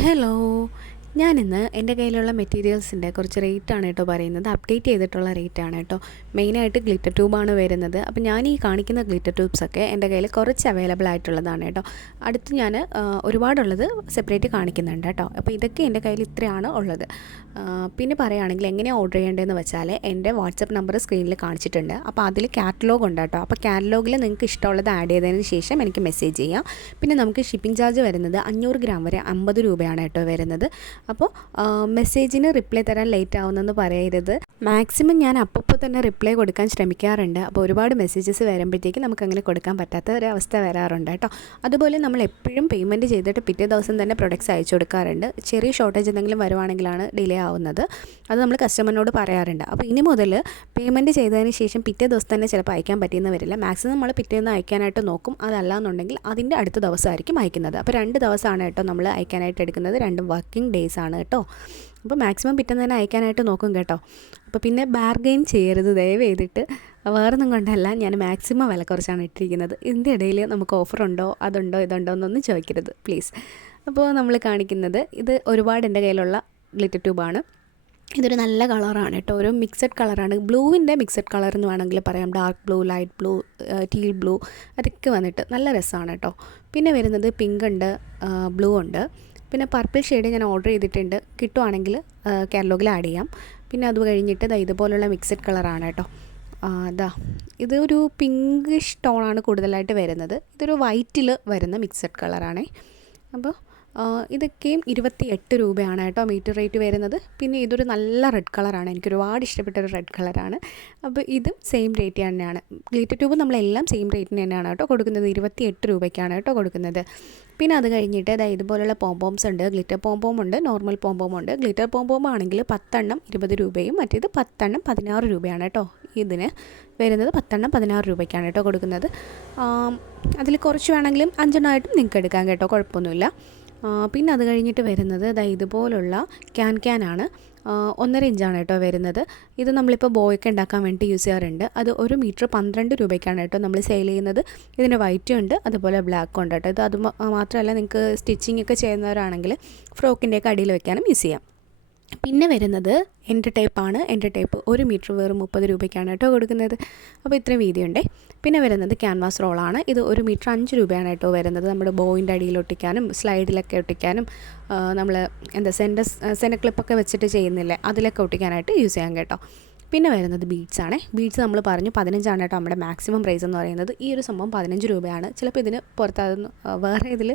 hello. ഞാനിന്ന് എന്റെ കയ്യിലുള്ള മെറ്റീരിയൽസിന്റെ കുറച്ച് റേറ്റ് ആണ് കേട്ടോ പറയുന്നത്. അപ്ഡേറ്റ് ചെയ്തിട്ടുള്ള റേറ്റ് ആണ് കേട്ടോ. മെയിനായിട്ട് ഗ്ലിറ്റർ ട്യൂബാണ് വരുന്നത്. അപ്പോൾ ഞാൻ ഈ കാണിക്കുന്ന ഗ്ലിറ്റർ ട്യൂബ്സൊക്കെ എന്റെ കയ്യിൽ കുറച്ച് അവൈലബിൾ ആയിട്ടുള്ളതാണ് കേട്ടോ. അടുത്ത് ഞാൻ ഒരുപാടുള്ളത് സെപ്പറേറ്റ് കാണിക്കുന്നുണ്ട് കേട്ടോ. അപ്പോൾ ഇതൊക്കെ എന്റെ കയ്യിൽ ഇത്രയാണ് ഉള്ളത്. പിന്നെ പറയുകയാണെങ്കിൽ എങ്ങനെയാണ് ഓർഡർ ചെയ്യേണ്ടതെന്ന് വെച്ചാൽ എന്റെ വാട്സപ്പ് നമ്പർ സ്ക്രീനിൽ കാണിച്ചിട്ടുണ്ട്. അപ്പോൾ അതിൽ കാറ്റലോഗ് ഉണ്ട് കേട്ടോ. അപ്പോൾ കാറ്റലോഗിൽ നിങ്ങൾക്ക് ഇഷ്ടമുള്ളത് ആഡ് ചെയ്തതിന് ശേഷം എനിക്ക് മെസ്സേജ് ചെയ്യാം. പിന്നെ നമുക്ക് ഷിപ്പിംഗ് ചാർജ് വരുന്നത് അഞ്ഞൂറ് ഗ്രാം വരെ അമ്പത് രൂപയാണ് കേട്ടോ വരുന്നത്. അപ്പോൾ മെസ്സേജിന് റിപ്ലൈ തരാൻ ലേറ്റ് ആവുന്നെന്ന് പറയരുത്. മാക്സിമം ഞാൻ അപ്പോൾ തന്നെ റിപ്ലൈ കൊടുക്കാൻ ശ്രമിക്കാറുണ്ട്. അപ്പോൾ ഒരുപാട് മെസ്സേജസ് വരുമ്പോഴത്തേക്ക് നമുക്ക് അങ്ങനെ കൊടുക്കാൻ പറ്റാത്ത ഒരു അവസ്ഥ വരാറുണ്ട് കേട്ടോ. അതുപോലെ നമ്മൾ എപ്പോഴും പേയ്മെന്റ് ചെയ്തിട്ട് പിറ്റേ ദിവസം തന്നെ പ്രൊഡക്ട്സ് അയച്ചു കൊടുക്കാറുണ്ട്. ചെറിയ ഷോർട്ടേജ് എന്തെങ്കിലും വരുവാണെങ്കിലാണ് ഡിലേ ആവുന്നത്. അത് നമ്മൾ കസ്റ്റമറിനോട് പറയാറുണ്ട്. അപ്പോൾ ഇനി മുതൽ പേയ്മെന്റ് ചെയ്തതിന് ശേഷം പിറ്റേ ദിവസം തന്നെ ചിലപ്പോൾ അയക്കാൻ പറ്റിയെന്ന് വരില്ല. മാക്സിമം നമ്മൾ പിറ്റേന്ന് അയക്കാനായിട്ട് നോക്കും. അതല്ല എന്നുണ്ടെങ്കിൽ അതിന്റെ അടുത്ത ദിവസമായിരിക്കും അയക്കുന്നത്. അപ്പോൾ രണ്ട് ദിവസമാണ് കേട്ടോ നമ്മൾ അയക്കാനായിട്ട് എടുക്കുന്നത്. രണ്ട് വർക്കിംഗ് ഡേയ്സ് ആണ് കേട്ടോ. അപ്പോൾ മാക്സിമം പിറ്റേന്ന് തന്നെ അയക്കാനായിട്ട് നോക്കും കേട്ടോ. അപ്പോൾ പിന്നെ ബാർഗെയിൻ ചെയ്യരുത് ദയവ് ചെയ്തിട്ട്. വേറൊന്നും കൊണ്ടല്ല ഞാൻ മാക്സിമം വില കുറച്ചാണ് ഇട്ടിരിക്കുന്നത്. ഇതിന്റെ ഇടയിൽ നമുക്ക് ഓഫറുണ്ടോ അതുണ്ടോ ഇതുണ്ടോ എന്നൊന്നും ചോദിക്കരുത് പ്ലീസ് അപ്പോൾ നമ്മൾ കാണിക്കുന്നത് ഇത് ഒരുപാട് എന്റെ കയ്യിലുള്ള ഗ്ലിറ്റർ ട്യൂബാണ് ഇതൊരു നല്ല കളറാണ് കേട്ടോ. ഒരു മിക്സഡ് കളറാണ്. ബ്ലൂവിന്റെ മിക്സഡ് കളർ എന്ന് വേണമെങ്കിൽ പറയാം. Dark blue light blue teal blue അതൊക്കെ വന്നിട്ട് നല്ല രസമാണ് കേട്ടോ. പിന്നെ വരുന്നത് പിങ്ക് ഉണ്ട് ബ്ലൂ ഉണ്ട്. പിന്നെ പർപ്പിൾ ഷെയ്ഡ് ഞാൻ ഓർഡർ ചെയ്തിട്ടുണ്ട്. കിട്ടുവാണെങ്കിൽ കാറ്റലോഗിൽ ആഡ് ചെയ്യാം. പിന്നെ അത് കഴിഞ്ഞിട്ട് ദാ ഇതുപോലുള്ള മിക്സഡ് കളറാണ് കേട്ടോ. അതാ ഇതൊരു പിങ്കിഷ് ടോണാണ് കൂടുതലായിട്ട് വരുന്നത്. ഇതൊരു വൈറ്റിൽ വരുന്ന മിക്സഡ് കളറാണേ. അപ്പോൾ ഇതൊക്കെയും ഇരുപത്തി എട്ട് രൂപയാണ് കേട്ടോ മീറ്റർ റേറ്റ് വരുന്നത്. പിന്നെ ഇതൊരു നല്ല റെഡ് കളറാണ് എനിക്ക് ഒരുപാട് ഇഷ്ടപ്പെട്ട ഒരു റെഡ് കളറാണ് അപ്പോൾ ഇതും സെയിം റേറ്റ് തന്നെയാണ്. ഗ്ലിറ്റർ ട്യൂബ് നമ്മളെല്ലാം സെയിം റേറ്റിന് തന്നെയാണ് കേട്ടോ കൊടുക്കുന്നത്. ഇരുപത്തി എട്ട് രൂപയ്ക്കാണ് കേട്ടോ കൊടുക്കുന്നത്. പിന്നെ അത് കഴിഞ്ഞിട്ട് അതായത് ഇതുപോലുള്ള പോംപോംസ് ഉണ്ട്. ഗ്ലിറ്റർ പോംപോം ഉണ്ട് നോർമൽ പോംപോം ഉണ്ട്. ഗ്ലിറ്റർ പോംപോം ആണെങ്കിൽ പത്തെണ്ണം ഇരുപത് രൂപയും മറ്റേത് പത്തെണ്ണം പതിനാറ് രൂപയാണ് കേട്ടോ ഇതിന് വരുന്നത്. പത്തെണ്ണം പതിനാറ് രൂപയ്ക്കാണ് കേട്ടോ കൊടുക്കുന്നത്. അതിൽ കുറച്ച് വേണമെങ്കിലും അഞ്ചെണ്ണമായിട്ടും നിങ്ങൾക്ക് എടുക്കാം കേട്ടോ. കുഴപ്പമൊന്നുമില്ല. പിന്നെ അത് കഴിഞ്ഞിട്ട് വരുന്നത് ദാ ഇതുപോലുള്ള ക്യാൻ ക്യാനാണ് ആണ്. ഒന്നര ഇഞ്ചാണ് കേട്ടോ വരുന്നത്. ഇത് നമ്മളിപ്പോൾ ബോയ്ക്ക് ഉണ്ടാക്കാൻ വേണ്ടി യൂസ് ചെയ്യാറുണ്ട്. അത് ഒരു മീറ്റർ പന്ത്രണ്ട് രൂപയ്ക്കാണ് കേട്ടോ നമ്മൾ സെയിൽ ചെയ്യുന്നത്. ഇതിന് വൈറ്റും ഉണ്ട് അതുപോലെ ബ്ലാക്കും ഉണ്ട് കേട്ടോ. ഇത് അത് മാത്രമല്ല നിങ്ങൾക്ക് സ്റ്റിച്ചിങ് ഒക്കെ ചെയ്യുന്നവരാണെങ്കിൽ ഫ്രോക്കിന്റെയൊക്കെ അടിയിൽ വെക്കാനും യൂസ് ചെയ്യാം. പിന്നെ വരുന്നത് എന്റെ ടേപ്പാണ്. എന്റെ ടൈപ്പ് ഒരു മീറ്റർ വെറും മുപ്പത് രൂപയ്ക്കാണ് കേട്ടോ കൊടുക്കുന്നത്. അപ്പോൾ ഇത്രയും വീതിയുണ്ടേ. പിന്നെ വരുന്നത് ക്യാൻവാസ് റോളാണ്. ഇത് ഒരു മീറ്റർ അഞ്ച് രൂപയാണ് കേട്ടോ വരുന്നത്. നമ്മുടെ ബോയിന്റെ അടിയിൽ ഒട്ടിക്കാനും സ്ലൈഡിലൊക്കെ ഒട്ടിക്കാനും നമ്മൾ എന്താ സെന്റസ് സെനക്ലിപ്പൊക്കെ ക്ലിപ്പൊക്കെ വെച്ചിട്ട് ചെയ്യുന്നില്ലേ അതിലൊക്കെ ഒട്ടിക്കാനായിട്ട് യൂസ് ചെയ്യാം കേട്ടോ. പിന്നെ വരുന്നത് ബീഡ്സ് ആണ്. ബീഡ്സ് നമ്മൾ പറഞ്ഞു പതിനഞ്ചാണ് കേട്ടോ നമ്മുടെ മാക്സിമം പ്രൈസ് എന്ന് പറയുന്നത്. ഈ ഒരു സംഭവം പതിനഞ്ച് രൂപയാണ്. ചിലപ്പോൾ ഇതിന് പുറത്താകുന്ന വേറെ ഇതിൽ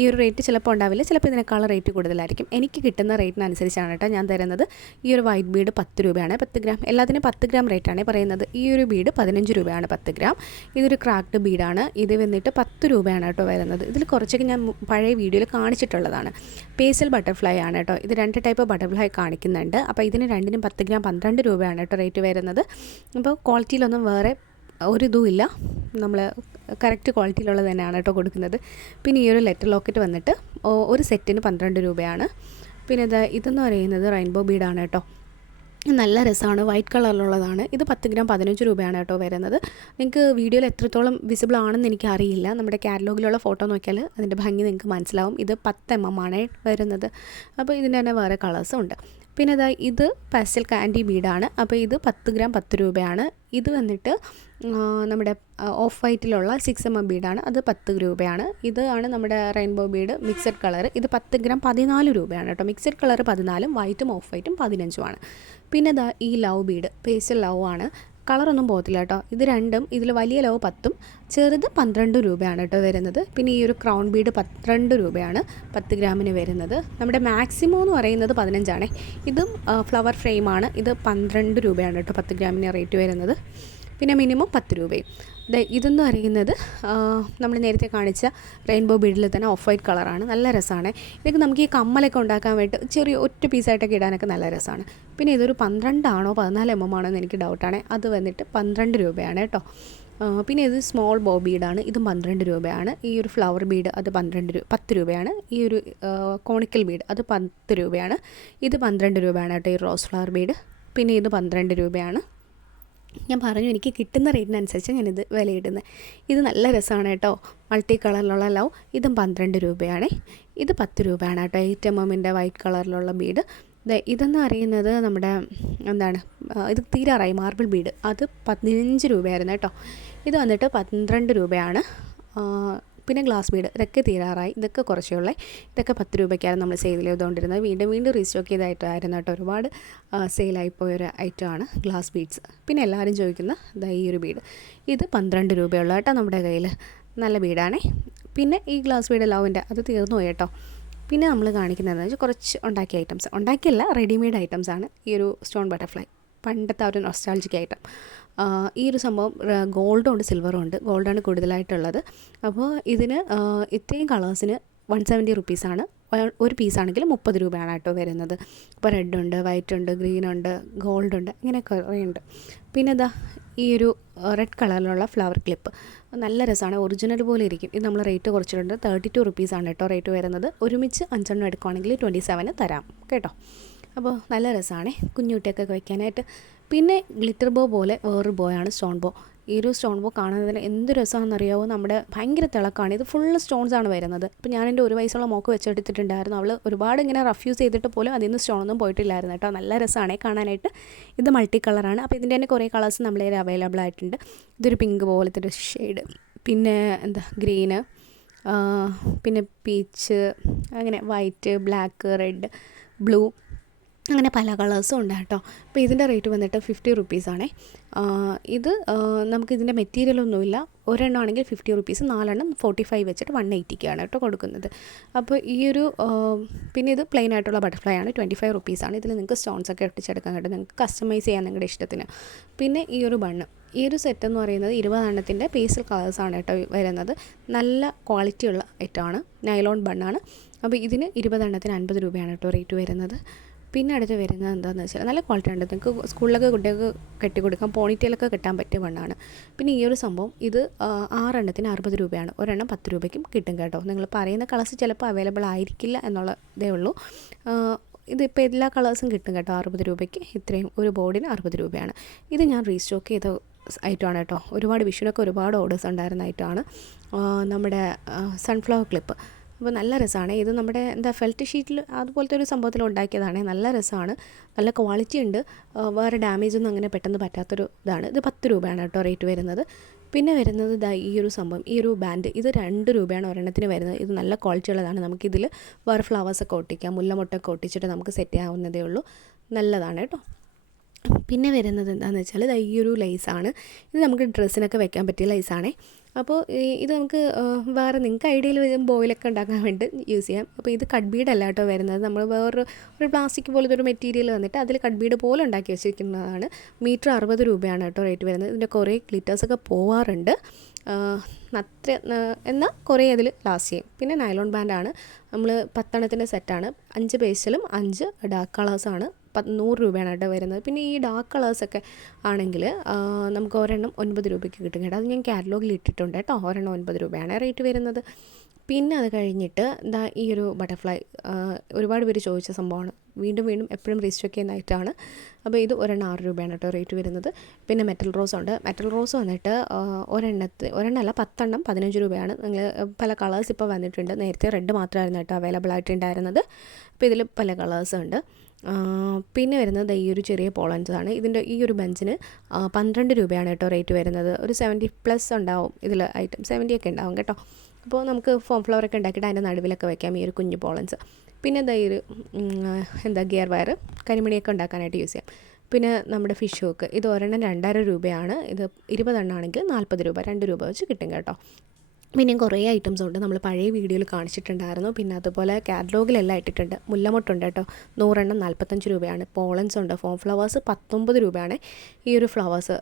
ഈ ഒരു റേറ്റ് ചിലപ്പോൾ ഉണ്ടാവില്ല. ചിലപ്പോൾ ഇതിനേക്കാളും റേറ്റ് കൂടുതലായിരിക്കും. എനിക്ക് കിട്ടുന്ന റേറ്റിനനുസരിച്ചാണ് കേട്ടോ ഞാൻ തരുന്നത്. ഈ ഒരു വൈറ്റ് ബീഡ് പത്ത് രൂപയാണ്. പത്ത് ഗ്രാം എല്ലാത്തിനും പത്ത് ഗ്രാം റേറ്റാണ് പറയുന്നത്. ഈ ഒരു ബീഡ് പതിനഞ്ച് രൂപയാണ് പത്ത് ഗ്രാം ഇതൊരു ക്രാക്ഡ് ബീഡാണ് ഇത് വന്നിട്ട് പത്ത് രൂപയാണ് കേട്ടോ വരുന്നത്. ഇതിൽ കുറച്ചൊക്കെ ഞാൻ പഴയ വീഡിയോയിൽ കാണിച്ചിട്ടുള്ളതാണ്. പേസൽ ബട്ടർഫ്ലൈ ആണ് കേട്ടോ. ഇത് രണ്ട് ടൈപ്പ് ബട്ടർഫ്ലൈ കാണിക്കുന്നുണ്ട്. അപ്പോൾ ഇതിന് രണ്ടിനും പത്ത് ഗ്രാം പന്ത്രണ്ട് രൂപയാണ് കേട്ടോ റേറ്റ് വരുന്നത്. അപ്പോൾ ക്വാളിറ്റിയിലൊന്നും വേറെ ഒരു ഇതും ഇല്ല നമ്മൾ കറക്റ്റ് ക്വാളിറ്റിയിലുള്ളത് തന്നെയാണ് കേട്ടോ കൊടുക്കുന്നത്. പിന്നെ ഈ ഒരു ലെറ്റർ ലോക്കറ്റ് വന്നിട്ട് ഒരു സെറ്റിന് പന്ത്രണ്ട് രൂപയാണ്. പിന്നെ ഇത് ഇതെന്ന് പറയുന്നത് റെയിൻബോ ബീഡാണ് കേട്ടോ. നല്ല രസമാണ്. വൈറ്റ് കളറിലുള്ളതാണ് ഇത് പത്ത് ഗ്രാം പതിനഞ്ച് രൂപയാണ് കേട്ടോ വരുന്നത്. നിങ്ങൾക്ക് വീഡിയോയിൽ എത്രത്തോളം വിസിബിൾ ആണെന്ന് എനിക്ക് അറിയില്ല. നമ്മുടെ കാറ്റലോഗിലുള്ള ഫോട്ടോ നോക്കിയാൽ അതിന്റെ ഭംഗി നിങ്ങൾക്ക് മനസ്സിലാവും. ഇത് പത്ത് എം എം ആണ് വരുന്നത്. അപ്പോൾ ഇതിന്റെ തന്നെ വേറെ കളേഴ്സും ഉണ്ട്. പിന്നെ ഇതാ ഇത് പാസ്റ്റൽ കാൻഡി ബീഡാണ് അപ്പോൾ ഇത് പത്ത് ഗ്രാം പത്ത് രൂപയാണ്. ഇത് വന്നിട്ട് നമ്മുടെ ഓഫ് വൈറ്റിലുള്ള സിക്സ് എം എം ബീഡാണ് അത് പത്ത് രൂപയാണ്. ഇത് ആണ് നമ്മുടെ റെയിൻബോ ബീഡ് മിക്സഡ് കളർ ഇത് പത്ത് ഗ്രാം പതിനാല് രൂപയാണ് കേട്ടോ. മിക്സഡ് കളർ പതിനാലും വൈറ്റും ഓഫ് വൈറ്റും പതിനഞ്ചുമാണ്. പിന്നെ ഇതാ ഈ ലവ് ബീഡ് പേസ്റ്റൽ ലവ് ആണ്. കളറൊന്നും പോകത്തില്ല കേട്ടോ. ഇത് രണ്ടും ഇതിൽ വലിയ ലവ് പത്തും ചെറുത് പന്ത്രണ്ട് രൂപയാണ് കേട്ടോ വരുന്നത്. പിന്നെ ഈ ഒരു ക്രൗൺ ബീഡ് പന്ത്രണ്ട് രൂപയാണ് പത്ത് ഗ്രാമിന് വരുന്നത്. നമ്മുടെ മാക്സിമം എന്ന് പറയുന്നത് പതിനഞ്ചാണേ. ഇതും ഫ്ലവർ ഫ്രെയിമാണ് ഇത് പന്ത്രണ്ട് രൂപയാണ് കേട്ടോ പത്ത് ഗ്രാമിന് റേറ്റ് വരുന്നത്. പിന്നെ മിനിമം പത്ത് രൂപയും. ഇതെന്ന് പറയുന്നത് നമ്മൾ നേരത്തെ കാണിച്ച റെയിൻബോ ബീഡിൽ തന്നെ ഓഫ് വൈറ്റ് കളറാണ് നല്ല രസമാണ്. ഇതൊക്കെ നമുക്ക് ഈ കമ്മലൊക്കെ ഉണ്ടാക്കാൻ വേണ്ടി ചെറിയ ഒറ്റ പീസായിട്ടൊക്കെ ഇടാനൊക്കെ നല്ല രസമാണ്. പിന്നെ ഇതൊരു പന്ത്രണ്ടാണോ പതിനാല് എം എം ആണോ എന്ന് എനിക്ക് ഡൗട്ടാണ് അത് വന്നിട്ട് പന്ത്രണ്ട് രൂപയാണ് കേട്ടോ. പിന്നെ ഇത് സ്മോൾ ബോ ബീഡാണ് ഇതും പന്ത്രണ്ട് രൂപയാണ്. ഈ ഒരു ഫ്ലവർ ബീഡ് അത് പന്ത്രണ്ട് രൂപ പത്ത് രൂപയാണ്. ഈ ഒരു കോണിക്കൽ ബീഡ് അത് പത്ത് രൂപയാണ്. ഇത് പന്ത്രണ്ട് രൂപയാണ് കേട്ടോ ഈ റോസ് ഫ്ലവർ ബീഡ് പിന്നെ ഇത് പന്ത്രണ്ട് രൂപയാണ്. ഞാൻ പറഞ്ഞു എനിക്ക് കിട്ടുന്ന റേറ്റിനനുസരിച്ച് ഞാനിത് വിലയിടുന്നത് ഇത് നല്ല രസമാണ് കേട്ടോ. മൾട്ടി കളറിലുള്ള ലവ് ഇതും പന്ത്രണ്ട് രൂപയാണ്. ഇത് പത്ത് രൂപയാണ് കേട്ടോ എയ്റ്റ് എം എമ്മിന്റെ വൈറ്റ് കളറിലുള്ള ബീഡ്. ഇതെന്ന് പറയുന്നത് നമ്മുടെ എന്താണ് ഇത് തീരാറായി. Marble bead. അത് പതിനഞ്ച് രൂപയായിരുന്നു കേട്ടോ. ഇത് വന്നിട്ട് പന്ത്രണ്ട് രൂപയാണ്. പിന്നെ ഗ്ലാസ് ബീഡ് ഇതൊക്കെ തീരാറായി. ഇതൊക്കെ ഉള്ളേ. ഇതൊക്കെ പത്ത് രൂപയ്ക്കായിരുന്നു നമ്മൾ സെയിൽ ചെയ്തുകൊണ്ടിരുന്നത്. വീണ്ടും വീണ്ടും റീസ്റ്റോക്ക് ചെയ്തായിട്ടായിരുന്നു കേട്ടോ ഒരുപാട് സെയിലായിപ്പോയ ഒരു ഐറ്റമാണ് ഗ്ലാസ് ബീഡ്സ് പിന്നെ എല്ലാവരും ചോദിക്കുന്ന ഇതാ ഈ ഒരു ബീഡ് ഇത് പന്ത്രണ്ട് രൂപയുള്ള കേട്ടോ നമ്മുടെ കയ്യിൽ നല്ല ബീഡാണേ പിന്നെ ഈ ഗ്ലാസ് ബീഡ് ലവിന്റെ അത് തീർന്നു പോയി കേട്ടോ. പിന്നെ നമ്മൾ കാണിക്കുന്നതെന്ന് വെച്ചാൽ കുറച്ച് ഉണ്ടാക്കിയ ഐറ്റംസ് ഉണ്ടാക്കിയല്ല റെഡിമെയ്ഡ് ഐറ്റംസാണ് ഈ ഒരു സ്റ്റോൺ ബട്ടർഫ്ലൈ പണ്ടത്തെ ഒരു നൊസ്റ്റാൾജിക് ഐറ്റം ഈ ഒരു സംഭവം ഗോൾഡും ഉണ്ട് സിൽവറും ഉണ്ട്. ഗോൾഡാണ് കൂടുതലായിട്ടുള്ളത്. അപ്പോൾ ഇതിന് ഇത്രയും കളേഴ്സിന് വൺ സെവന്റി റുപ്പീസാണ് ഒരു പീസാണെങ്കിൽ മുപ്പത് രൂപയാണ് കേട്ടോ വരുന്നത്. അപ്പോൾ റെഡ് ഉണ്ട് വൈറ്റ് ഉണ്ട് ഗ്രീൻ ഉണ്ട് ഗോൾഡ് ഉണ്ട് ഇങ്ങനെ കുറേ ഉണ്ട്. പിന്നെ ഇതാ ഈ ഒരു റെഡ് കളറിലുള്ള ഫ്ലവർ ക്ലിപ്പ് നല്ല രസമാണ് ഒറിജിനൽ പോലെ ഇരിക്കും. ഇത് നമ്മൾ റേറ്റ് കുറച്ചിട്ടുണ്ട്. തേർട്ടി ടു റുപ്പീസാണ് കേട്ടോ റേറ്റ് വരുന്നത്. ഒരുമിച്ച് അഞ്ചെണ്ണം എടുക്കുകയാണെങ്കിൽ ട്വന്റി സെവന് തരാം. കേട്ടോ? അപ്പോൾ നല്ല രസമാണ് കുഞ്ഞുകുട്ടിയൊക്കെ വയ്ക്കാനായിട്ട് പിന്നെ ഗ്ലിറ്റർ ബോ പോലെ വേറൊരു ബോയാണ് സ്റ്റോൺ ബോ ഈ ഒരു സ്റ്റോൺ ബോ കാണുന്നതിന് എന്ത് രസമാണെന്നറിയാവോ? നമ്മുടെ ഭയങ്കര തിളക്കമാണ്. ഇത് ഫുള്ള് സ്റ്റോൺസ് ആണ് വരുന്നത്. ഇപ്പോൾ ഞാൻ എന്റെ ഒരു വയസ്സുള്ള മോക്ക് വെച്ചെടുത്തിട്ടുണ്ടായിരുന്നു. അവൾ ഒരുപാട് ഇങ്ങനെ റഫ്യൂസ് ചെയ്തിട്ട് പോലും അതിൽ നിന്ന് സ്റ്റോണൊന്നും പോയിട്ടില്ലായിരുന്നു കേട്ടോ. നല്ല രസമാണ് കാണാനായിട്ട്. ഇത് മൾട്ടി കളറാണ് അപ്പോൾ ഇതിന്റെ തന്നെ കുറേ കളേഴ്സ് നമ്മളെ അവൈലബിൾ ആയിട്ടുണ്ട്. ഇതൊരു പിങ്ക് പോലത്തെ ഒരു ഷെയ്ഡ് പിന്നെ എന്താ ഗ്രീന് പിന്നെ പീച്ച് അങ്ങനെ വൈറ്റ് ബ്ലാക്ക് റെഡ് ബ്ലൂ അങ്ങനെ പല കളേഴ്സും ഉണ്ട് കേട്ടോ. അപ്പോൾ ഇതിന്റെ റേറ്റ് വന്നിട്ട് ഫിഫ്റ്റി റുപ്പീസാണേ ഇത് നമുക്ക് ഇതിന്റെ മെറ്റീരിയലൊന്നുമില്ല ഒരെണ്ണം ആണെങ്കിൽ ഫിഫ്റ്റി റുപ്പീസ് നാലെണ്ണം ഫോർട്ടി ഫൈവ് വെച്ചിട്ട് വൺ എയ്റ്റിക്കാണ് കേട്ടോ കൊടുക്കുന്നത്. അപ്പോൾ ഈ ഒരു പിന്നെ ഇത് പ്ലെയിൻ ആയിട്ടുള്ള ബട്ടർഫ്ലൈ ആണ് ട്വന്റി ഫൈവ് റുപ്പീസാണ് ഇതിൽ നിങ്ങൾക്ക് സ്റ്റോൺസ് ഒക്കെ ഒട്ടിച്ചെടുക്കാൻ കേട്ടോ. നിങ്ങൾക്ക് കസ്റ്റമൈസ് ചെയ്യാൻ നിങ്ങളുടെ ഇഷ്ടത്തിന്. പിന്നെ ഈ ഒരു ബണ്ണ് ഈ ഒരു സെറ്റ് എന്ന് പറയുന്നത് ഇരുപതെണ്ണത്തിന്റെ പേസ്റ്റൽ കളേഴ്സാണ് കേട്ടോ വരുന്നത്. നല്ല ക്വാളിറ്റിയുള്ള ഐറ്റമാണ് നൈലോൺ ബണ്ണാണ് അപ്പോൾ ഇതിന് ഇരുപതെണ്ണത്തിന് അൻപത് രൂപയാണ് കേട്ടോ റേറ്റ് വരുന്നത്. പിന്നെ അടുത്ത് വരുന്നത് എന്താണെന്ന് വെച്ചാൽ നല്ല ക്വാളിറ്റി ഉണ്ട് നിങ്ങൾക്ക് സ്കൂളിലൊക്കെ കുട്ടികൾക്ക് കെട്ടിക്കൊടുക്കാം പോണിറ്റയിലൊക്കെ കെട്ടാൻ പറ്റിയ വണ്ണമാണ് പിന്നെ ഈ ഒരു സംഭവം ഇത് ആറെണ്ണത്തിന് അറുപത് രൂപയാണ്. ഒരെണ്ണം പത്ത് രൂപയ്ക്കും കിട്ടും കേട്ടോ. നിങ്ങൾ പറയുന്ന കളേഴ്സ് ചിലപ്പോൾ അവൈലബിൾ ആയിരിക്കില്ല എന്നുള്ളതേ ഉള്ളൂ. ഇതിപ്പോൾ എല്ലാ കളേഴ്സും കിട്ടും കേട്ടോ. അറുപത് രൂപയ്ക്ക് ഇത്രയും ഒരു ബോർഡിന് അറുപത് രൂപയാണ്. ഇത് ഞാൻ റീസ്റ്റോക്ക് ചെയ്ത ഐറ്റമാണ് കേട്ടോ. ഒരുപാട് വിഷുവിനൊക്കെ ഒരുപാട് ഓർഡേഴ്സ് ഉണ്ടായിരുന്ന ഐറ്റമാണ് നമ്മുടെ സൺഫ്ലവർ ക്ലിപ്പ് അപ്പോൾ നല്ല രസമാണ്. ഇത് നമ്മുടെ എന്താ ഫെൽറ്റ് ഷീറ്റിൽ അതുപോലത്തെ ഒരു സംഭവത്തിൽ ഉണ്ടാക്കിയതാണ്. നല്ല രസമാണ്. നല്ല ക്വാളിറ്റി ഉണ്ട്. വേറെ ഡാമേജ് ഒന്നും അങ്ങനെ പെട്ടെന്ന് പറ്റാത്തൊരു ഇതാണ്. ഇത് പത്ത് രൂപയാണ് കേട്ടോ റേറ്റ് വരുന്നത്. പിന്നെ വരുന്നത് ഇതാ ഈ ഒരു സംഭവം. ഈ ഒരു ബാൻഡ് ഇത് രണ്ട് രൂപയാണ് ഒരെണ്ണത്തിന് വരുന്നത്. ഇത് നല്ല ക്വാളിറ്റി ഉള്ളതാണ്. നമുക്കിതിൽ വേറെ ഫ്ലവേഴ്സൊക്കെ ഒട്ടിക്കാം. മുല്ലമുട്ടൊക്കെ ഒട്ടിച്ചിട്ട് നമുക്ക് സെറ്റ് ആവുന്നതേ ഉള്ളൂ. നല്ലതാണ് കേട്ടോ. പിന്നെ വരുന്നത് എന്താണെന്ന് വെച്ചാൽ ദാ ഈ ഒരു ലൈസാണ് ഇത് നമുക്ക് ഡ്രസ്സിനൊക്കെ വെക്കാൻ പറ്റിയ ലേസാണേ അപ്പോൾ ഇത് നമുക്ക് വേറെ നിങ്ങൾക്ക് ഐഡിയയിൽ ബോയിലൊക്കെ ഉണ്ടാക്കാൻ വേണ്ടി യൂസ് ചെയ്യാം. അപ്പോൾ ഇത് കഡ്ബീഡ് ബീഡ് അല്ല കേട്ടോ വരുന്നത്. നമ്മൾ വേറൊരു ഒരു പ്ലാസ്റ്റിക് പോലത്തെ ഒരു മെറ്റീരിയൽ വന്നിട്ട് അതിൽ കഡ്ബീഡ് ബീഡ് പോലെ ഉണ്ടാക്കി വെച്ചിരിക്കുന്നതാണ്. മീറ്റർ അറുപത് രൂപയാണ് കേട്ടോ റേറ്റ് വരുന്നത്. ഇതിന്റെ കുറേ ഗ്ലിറ്റേഴ്സൊക്കെ പോവാറുണ്ട്. അത്ര എന്നാൽ കുറേ അതിൽ ലാസ്റ്റ് ചെയ്യും. പിന്നെ നൈലോൺ ബാൻഡാണ്. നമ്മൾ പത്തെണ്ണത്തിന്റെ സെറ്റാണ്. അഞ്ച് പേസ്റ്റലും അഞ്ച് ഡാർക്ക് കളേഴ്സാണ്. നൂറ് രൂപയാണ് കേട്ടോ വരുന്നത്. പിന്നെ ഈ ഡാർക്ക് കളേഴ്സൊക്കെ ആണെങ്കിൽ നമുക്ക് ഒരെണ്ണം ഒൻപത് രൂപയ്ക്ക് കിട്ടും കേട്ടോ. അത് ഞാൻ കാറ്റലോഗിൽ ഇട്ടിട്ടുണ്ട് കേട്ടോ. ഒരെണ്ണം ഒൻപത് രൂപയാണ് റേറ്റ് വരുന്നത്. പിന്നെ അത് കഴിഞ്ഞിട്ട് എന്താ ഈ ഒരു ബട്ടർഫ്ലൈ ഒരുപാട് പേര് ചോദിച്ച സംഭവമാണ്. വീണ്ടും വീണ്ടും എപ്പോഴും റീസ്റ്റോക്ക് ചെയ്യുന്നതായിട്ടാണ് അപ്പോൾ ഇത് ഒരെണ്ണം ആറ് രൂപയാണ് കേട്ടോ റേറ്റ് വരുന്നത്. പിന്നെ മെറ്റൽ റോസ് ഉണ്ട്. മെറ്റൽ റോസ് വന്നിട്ട് ഒരെണ്ണത്ത് ഒരെണ്ണമല്ല പത്തെണ്ണം പതിനഞ്ച് രൂപയാണ്. നിങ്ങൾ പല കളേഴ്സ് ഇപ്പോൾ വന്നിട്ടുണ്ട്. നേരത്തെ റെഡ് മാത്രമായിരുന്നു കേട്ടോ അവൈലബിൾ ആയിട്ടുണ്ടായിരുന്നത്. അപ്പോൾ ഇതിൽ പല കളേഴ്സ് ഉണ്ട്. പിന്നെ വരുന്നത് ഈ ഒരു ചെറിയ പോളൻസ് ആണ് ഇതിന്റെ ഈ ഒരു ബെഞ്ചിന് പന്ത്രണ്ട് രൂപയാണ് കേട്ടോ റേറ്റ് വരുന്നത്. ഒരു സെവന്റി പ്ലസ് ഉണ്ടാവും ഇതിൽ ഐറ്റം. സെവന്റി ഒക്കെ ഉണ്ടാവും കേട്ടോ. അപ്പോൾ നമുക്ക് ഫോം ഫ്ലവർ ഒക്കെ ഉണ്ടാക്കിയിട്ട് അതിന്റെ നടുവിലൊക്കെ വെക്കാം ഈ ഒരു കുഞ്ഞു പോളൻസ്. പിന്നെ ഈ ഒരു എന്താ ഗിയർ വയർ കരിമണിയൊക്കെ ഉണ്ടാക്കാനായിട്ട് യൂസ് ചെയ്യാം. പിന്നെ നമ്മുടെ ഫിഷ് ഹോക്ക്. ഇത് ഒരെണ്ണം രണ്ടര രൂപയാണ്. ഇത് ഇരുപതെണ്ണമാണെങ്കിൽ നാൽപ്പത് രൂപ രണ്ട് രൂപ വെച്ച് കിട്ടും കേട്ടോ. പിന്നെയും കുറേ ഐറ്റംസ് ഉണ്ട്. നമ്മൾ പഴയ വീഡിയോയിൽ കാണിച്ചിട്ടുണ്ടായിരുന്നു. പിന്നെ അതുപോലെ കാറ്റലോഗിലെല്ലാം ഇട്ടിട്ടുണ്ട്. മുല്ലമൊട്ടുണ്ട് കേട്ടോ. നൂറെണ്ണം നാൽപ്പത്തഞ്ച് രൂപയാണ്. പോളൻസ് ഉണ്ട്. ഫോം ഫ്ലവേഴ്സ് പത്തൊമ്പത് രൂപയാണ്. ഈ ഒരു ഫ്ലവേഴ്സ്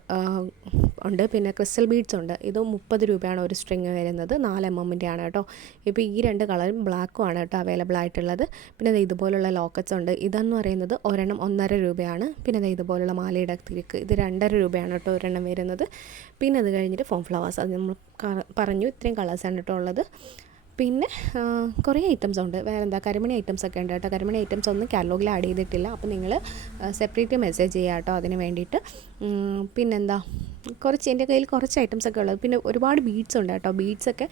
ഉണ്ട്. പിന്നെ ക്രിസ്റ്റൽ ബീഡ്സ് ഉണ്ട്. ഇത് മുപ്പത് രൂപയാണ് ഒരു സ്ട്രിങ് വരുന്നത്. നാല് എം എമ്മിന്റെ ആണ് കേട്ടോ. ഇപ്പോൾ ഈ രണ്ട് കളറും ബ്ലാക്കും ആണ് കേട്ടോ അവൈലബിൾ ആയിട്ടുള്ളത്. പിന്നെ ഇതുപോലുള്ള ലോക്കറ്റ്സ് ഉണ്ട്. ഇതെന്ന് പറയുന്നത് ഒരെണ്ണം ഒന്നര രൂപയാണ്. പിന്നെ ഇതുപോലുള്ള മാലയുടെ തിരിക്ക്. ഇത് രണ്ടര രൂപയാണ് കേട്ടോ ഒരെണ്ണം വരുന്നത്. പിന്നെ അത് കഴിഞ്ഞിട്ട് ഫോം ഫ്ലവേഴ്സ് അത് നമ്മൾ പറഞ്ഞു ഇത്രയും കളേഴ്സാണ് കേട്ടോ ഉള്ളത്. പിന്നെ കുറേ ഐറ്റംസ് ഉണ്ട്. വേറെ എന്താ കരിമണി ഐറ്റംസ് ഒക്കെ ഉണ്ട് കേട്ടോ. കരിമണി ഐറ്റംസ് ഒന്നും കാറ്റലോഗിൽ ആഡ് ചെയ്തിട്ടില്ല. അപ്പോൾ നിങ്ങൾ സെപ്പറേറ്റ് മെസ്സേജ് ചെയ്യുക കേട്ടോ അതിന് വേണ്ടിയിട്ട്. പിന്നെന്താ? കുറച്ച് എന്റെ കയ്യിൽ കുറച്ച് ഐറ്റംസ് ഒക്കെ ഉള്ളത്. പിന്നെ ഒരുപാട് ബീഡ്സ് ഉണ്ട് കേട്ടോ. ബീഡ്സ് ഒക്കെ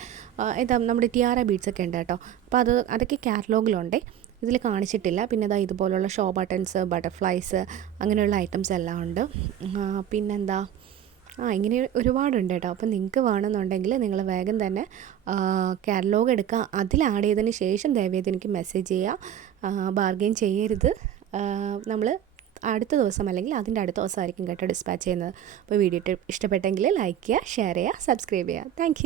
എന്താ നമ്മുടെ ടിയാറ ബീഡ്സ് ഒക്കെ ഉണ്ട് കേട്ടോ. അപ്പോൾ അത് അതൊക്കെ കാറ്റലോഗിലുണ്ടേ ഇതിൽ കാണിച്ചിട്ടില്ല. പിന്നെ ഇതാ ഇതുപോലുള്ള ഷോ ബട്ടൺസ് ബട്ടർഫ്ലൈസ് അങ്ങനെയുള്ള ഐറ്റംസ് എല്ലാം ഉണ്ട്. പിന്നെന്താ? ആ ഇങ്ങനെ ഒരുപാടുണ്ട് കേട്ടോ. അപ്പം നിങ്ങൾക്ക് വേണമെന്നുണ്ടെങ്കിൽ നിങ്ങൾ വേഗം തന്നെ കാറ്റലോഗ് എടുക്കുക. അതിൽ ആഡ് ചെയ്തതിന് ശേഷം ദയവേത് എനിക്ക് മെസ്സേജ് ചെയ്യുക. ബാർഗെയിൻ ചെയ്യരുത്. നമ്മൾ അടുത്ത ദിവസം അല്ലെങ്കിൽ അതിന്റെ അടുത്ത ദിവസമായിരിക്കും കേട്ടോ ഡിസ്പാച്ച് ചെയ്യുന്നത്. അപ്പോൾ വീഡിയോ ഇഷ്ടപ്പെട്ടെങ്കിൽ ലൈക്ക് ചെയ്യുക ഷെയർ ചെയ്യുക സബ്സ്ക്രൈബ് ചെയ്യുക. താങ്ക്